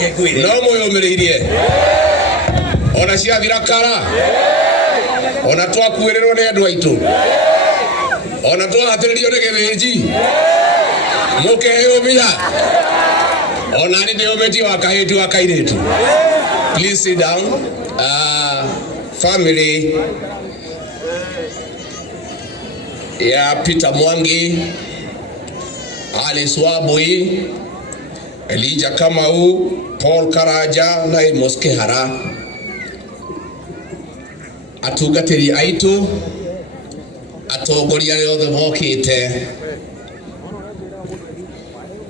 no moyo meririe ona cia thirakara ona twakuirerwo ni andu aitu ona twahatiririo ni githiji mukeyumia ona ni ndiumeti wa kahitu wa kairitu. Please sit down. Family ya Peter Mwangi, Alice Wabui, Elijah Kamau, Paul Karaja na Amos Kihara, atugatiri aitu atongoria yothe mokite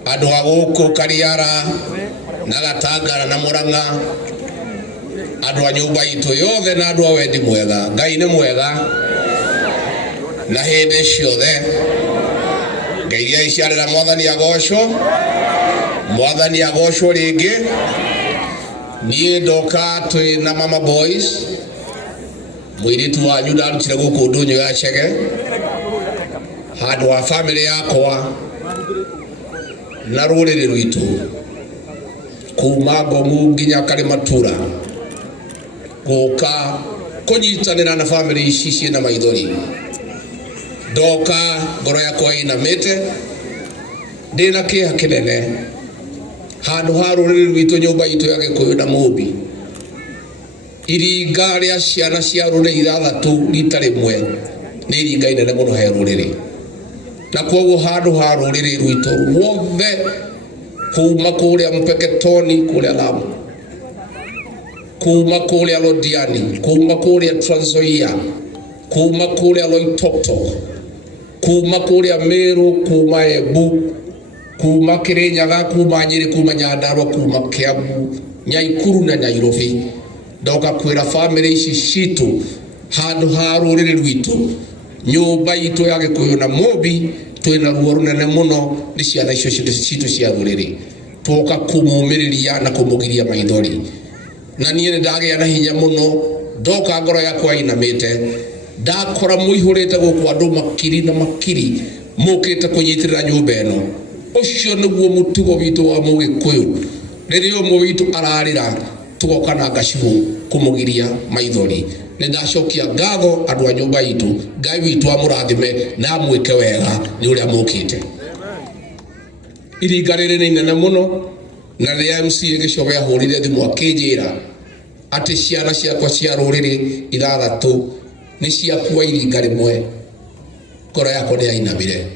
andu aguku Kariara na Gatangara na Muranga, andu a nyumba itu yothe na andu a wendi mwega. Ngai ni mwega na hindi ciothe. Ngai iria iciarira Mwathani agocwo ringi. Nie ndoka twi na Mama Boys, mwiritu wanyu ndarutire guku ndunyu ya Chege, handu wa family yakwa na ruriri rwitu kuma Ngomu nginya Karimatura, guka kunyitanira na family ici ciina maithori. Ndoka ngoro yakwa inamite ndina kiha kinene handu ha ruriri rwitu nyumba itu ya Gikuyu na Mumbi. Iringa ria ciana cia ruriri ithathatu rita rimwe ni iringa inene muno he ruriri, na koguo handu ha ruriri rwitu ruothe kuma kuria Mpeketoni, kuria Lamu, kuma kuria Londiani, kuma kuria Trans Nzoia, kuma kuria Loitoktok, kuma kuria Meru, kuma Embu, kuma Kirinyaga, kuma Nyeri, kuma Nyandarua, kuma Kiambu, Nyaikuru na Nairobi. Ndoka kwira family ici citu handu ha ruriri rwitu nyumba itu ya Gikuyu na Mumbi twina ruo runene muno ni ciana icio citu cia ruriri. Twoka kumumiriria na kumugiria maithori, na nie ni ndagia na hinya muno. Ndoka ngoro yakwa inamite ndakora muihurite guku andu makiri na makiri mukite kunyitirira nyumba eno. Ucio niguo mutugo witu wa Mugikuyu. Ririo muwitu ararira tugoka na gacibu kumugiria maithori. Ni ndacokia ngatho andu a nyumba itu. Ngai witu amurathime na amwike wega ni uria mukite. Iringa riri ni inene muno, na ria MCA Gicobe ahurire thimu akinjira ati ciana ciakwa cia ruriri ithathatu ni ciakua iringa rimwe. Ngoro yakwa ni ainamire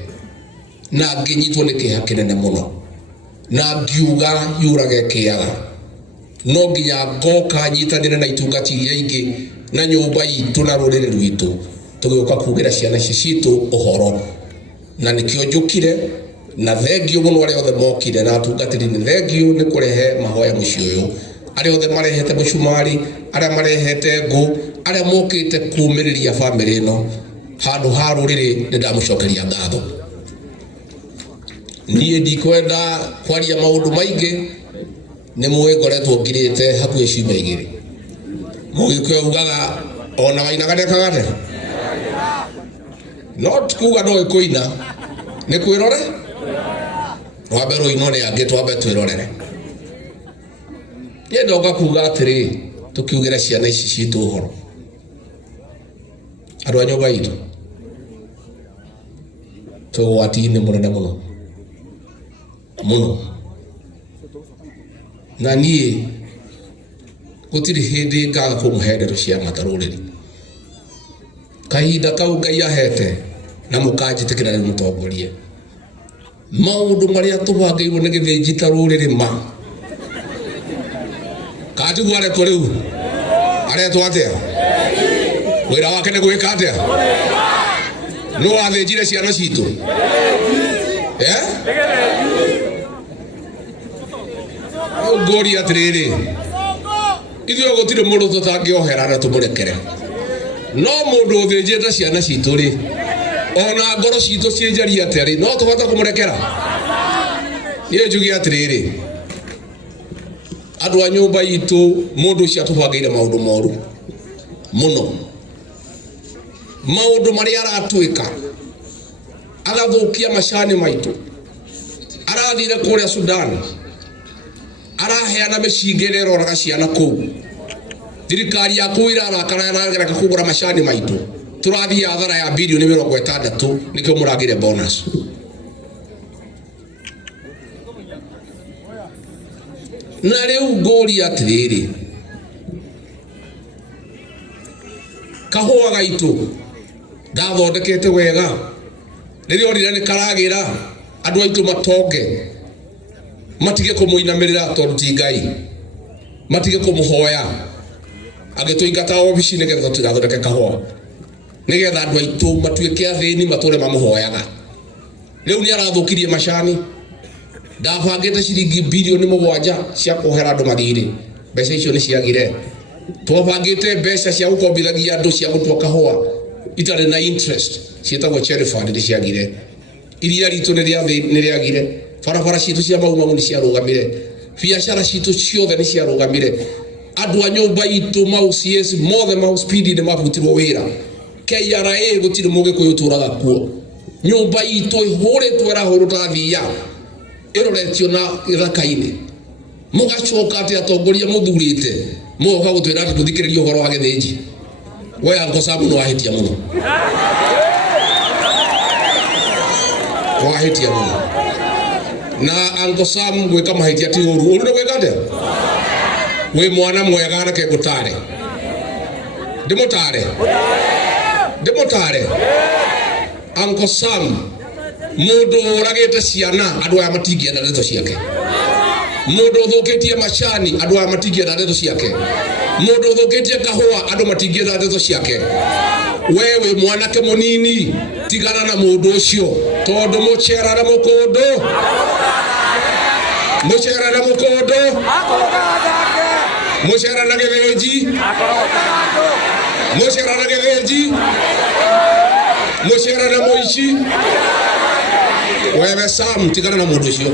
na nginyitwo ni kiha kinene muno, na ngiuga yurage kiaga. No nginya ngoka nyitanire na itungati iria ingi na nyumba itu na ruriri rwitu tugiuka kugira ciana ici citu uhoro. Na nikio njukire na thengio muno aria othe mokire na atungatiri. Ni thengio ni kurehe mahoya mucii uyu, aria othe marehete mucumari, aria marehete ngu, aria mokite kumiriria family ino handu ha ruriri. Ni ndamucokeria ngatho. Nie ndikwenda kwaria maundu maingi, ni muwe ngoretwo ngirite hakuhi ciumia igiri. Mugikuyu ugaga ona wainaga ndekagate, not kuga no ikuina ni kwirore. Rwambe ruinone angi twambe twirorere. Nie ndoka kuga atiri tukiugira ciana ici citu uhoro. Andu a nyumba itu tugwati-ini munene muno muno, na nie gutiri hindi ngaga kumuhendero cia mataruriri. Kahinda kau Ngai ahete na mukanjitikira ni mutongorie maundu maria tubangairwo ni githiji taruriri ma katigu aretwo riu aretwo atia wira wake ni gwika atia no athinjire ciana citu ngori atiriri ithuĩ gũtirĩ mũndũ tũtangĩohera na tũmũrekere. No mũndũ ũthĩnjĩte ciana citu ri ona ngoro citu ciĩnjaria atĩa ri no tũbota kũmũrekera? Niĩ njuge atiriri andu a nyumba itu mũndũ ũcio atũbangaire maũndũ moru muno, maũndũ maria aratwĩka agathukia macani maitu. Arathire kuria Sudan, waheana mĩcingerero na gaciana kũu thirikari ya kuira arakana na kugura macani maitu turathia athara ya bilioni 60 nikio muragire bonus na riu ngori atiriri kahua gaitu ndathondekete wega ririo rire ni karagira andu aitu matonge matige kumuinamirira tondu ti Ngai matige kumuhoya agituingata obici ni getha tugathondeke kahua ni getha andu aitu matuike athini mature mamuhoyaga riu ni arathukirie macani ndabangite ciringi bilioni 7 cia kuhera andu mathiri mbeca icio ni ciagire twabangite mbeca cia gukombithagia andu cia gutua kahua itare na interest cietagwo cherry fund ni ciagire iria ritu ni riagire barabara citu cia mauma ni ciarugamire biashara citu ciothe ni ciarugamire andu a nyumba itu maucs mothe mau speed ni mabutirwo wira KRA gutire muge kuyuturaga kuo nyumba itu ihuritwe rahuru tathia iroretio na ithaka-ini mugacoka ati atongoria muthurite mugoka gutwira ati tuthikiririe uhoro wa githinji we Uncle Sam no ahitia muno na Uncle Sam gwika mahitia ti uru uru no gwika nde we mwana mwega reke gutare ndimutare Uncle Sam mundu uragite ciana andu aya matingia na ndeto ciake mundu uthukitie macani andu aya matingia na ndeto ciake mundu uthukitie kahua andu matingia na ndeto ciake wewe mwanake munini tigana na mundu ucio tondu mucera na mukundu mucera na githinji mucera na muici wewe Sam tigana na mundu ucio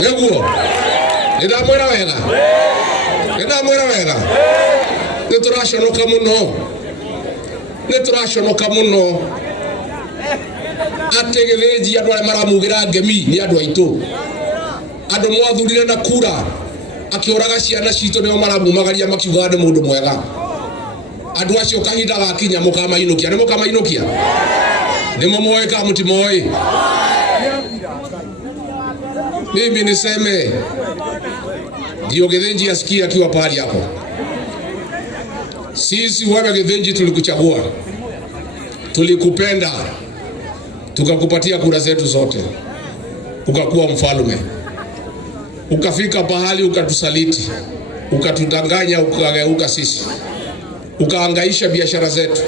weguo ndamwira wega niturashonoka muno ati githinji andu aria maramugira ngemi ni andu aitu andu mwathurire na kura akiuraga ciana citu nio maramumagaria makiuga ni mundu mwega andu acio kahinda gakinya mukamainukia nimo moe kama mtimoe mimi niseme ndio githinji asikia akiwa pahali hapo sisi wewe githinji tulikuchagua tulikupenda tukakupatia kura zetu zote ukakuwa mfalme ukafika pahali ukatusaliti ukatudanganya ukageuka sisi ukaangaisha biashara zetu